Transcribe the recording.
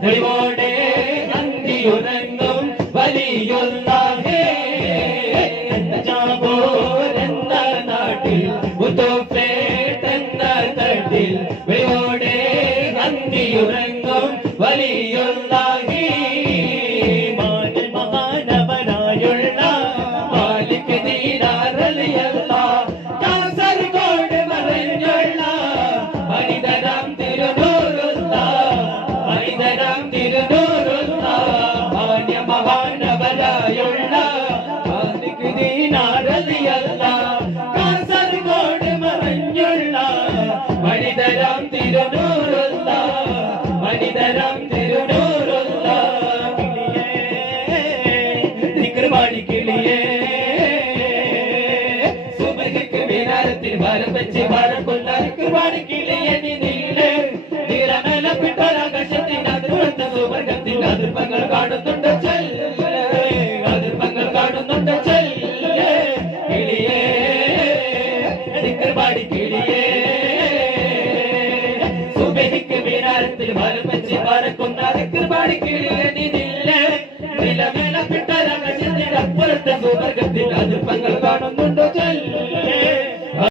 തെളിവോടെ അന്തിയുറങ്ങും വലിയുള്ളാഹേ ജാബോരെന്ന നാട്ടിൽ ഉത്തോപ്പേട്ടെന്ന തട്ടിൽ വെളിവോടെ അന്തിയുറങ്ങും വലിയുള്ളാഹേ മഹാനവനായുള്ള മാലിക് ദീനാർ റളിയല്ലാഹ് കാസർഗോഡ് മറഞ്ഞുള്ള ഹരിതരാം തിരുനൂറുള്ള ഹരിതരാം തിരുനൂറുള്ള മാന്യ മഹാനവനായുള്ള മാലിക് ദീനാർ റളിയല്ലാഹ് കാസർഗോഡ് മറഞ്ഞുള്ള ഹരിതരാം തിരുനൂറുള്ള ഹരിതരാം തിരുനൂറുള്ള പാടിക്കിളിയേ സുബഹിക്ക് മിനാരത്തിൽ ഭാരം വെച്ച് ഭാരം കൊല്ലാർക്ക് പാടിക്കിളിയേ നീലേ നിറമേലപ്പിട്ടൊരാകാശത്തിൽ അതിർവത്ത സുവർഗത്തിൽ അതിർപ്പങ്ങൾ കാണുന്നുണ്ട് അതിർപ്പങ്ങൾ കാണുന്നുണ്ട് കിളിയേ ദിക്ർ പാടിക്കിളിയേ സുബഹിക്ക് മിനാരത്തിൽ ഭാരം വെച്ച് ഭാരം കൊല്ലാർക്ക് പാടിക്കിളിയേ നീലേ നിലമേലപ്പിട്ടൊരാകാശത്തിൽ അപ്പുറത്തെ സുവർഗത്തിൽ അതിർപ്പങ്ങൾ